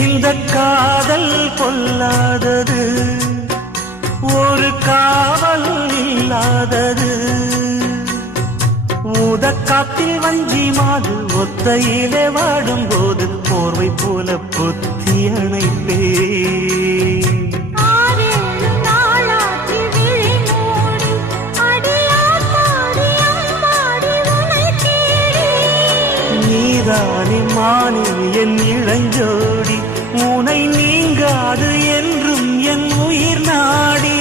இந்த காதல் பொல்லாதது, ஒரு காவல் இல்லாதது. ஊதக்காத்தில் வஞ்சி மாது ஒத்தையிலே வாடும்போது போர்வை போல பொத்தி அணைப்பே. நீதானே மானே என் இளஞ்சோடி, உனை நீங்காது என்றும் என் உயிர் நாடி.